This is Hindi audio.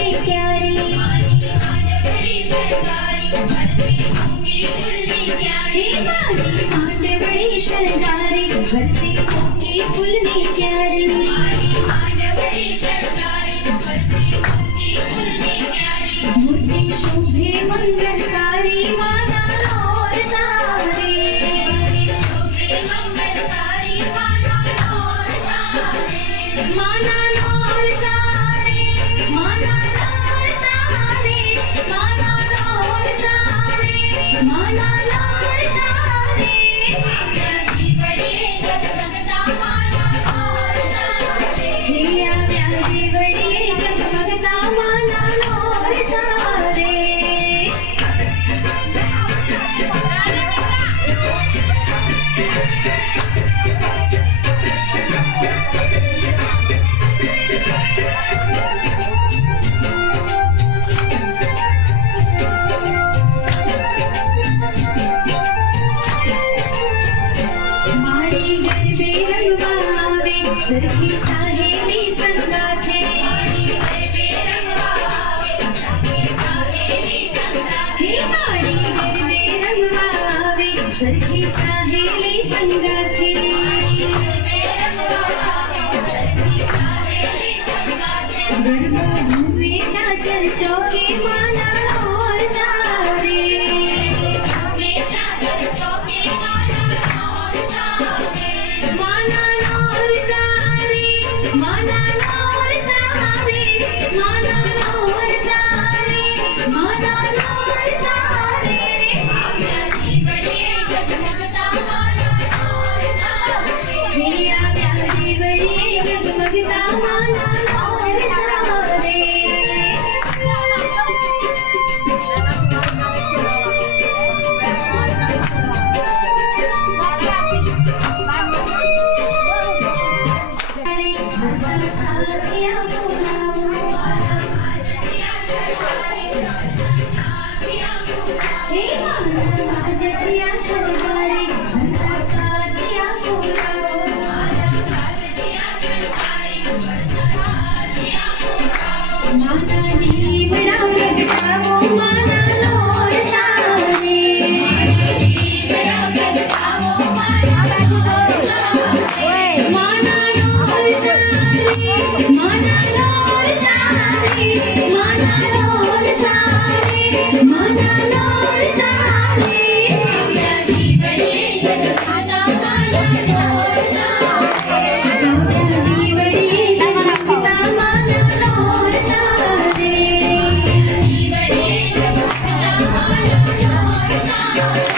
में प्यारी मानी मांडवड़ी शृंगारी भरती होंगी फूल में प्यारी मानी मांडवड़ी शृंगारी भरती होंगी फूल में प्यारी मानी मांडवड़ी शृंगारी भरती होंगी फूल में प्यारी मूर्ति शोभे मंगलकारी माना नौर तारे शोभे मंगलकारी माना नौर तारे माना नौर तारे माना नौर तारे माना नौर तारे माना नौर तारे आव्याधी बड़ी जगमगता माना नौर तारे हे आव्याधी बड़ी जगमगता माना नौर तारे माड़ी गरबे रंगवावे सरखी साहेली संगाथे माड़ी गरबे रंगवावे सरखी साहेली संगाथे माड़ी गरबे रंगवावे सरखी साहेली संगाथे माड़ी गरबे रंगवावे सरखी साहेली संगाथे गरबा घूमे चाचर चौके माना नौर तारे घूमे चाचर चौके माना नौर तारे माना नौर तारे माना नौर तारे माना नौर तारे माना नौर तारे आव्याधी बड़ी जगमगता माना नौर तारे हे आव्याधी बड़ी जगमगता माना नौर तारे साथिया बुलाओ हे माना बाजतिया शर्मारी भरता साथिया बुलाओ माना दी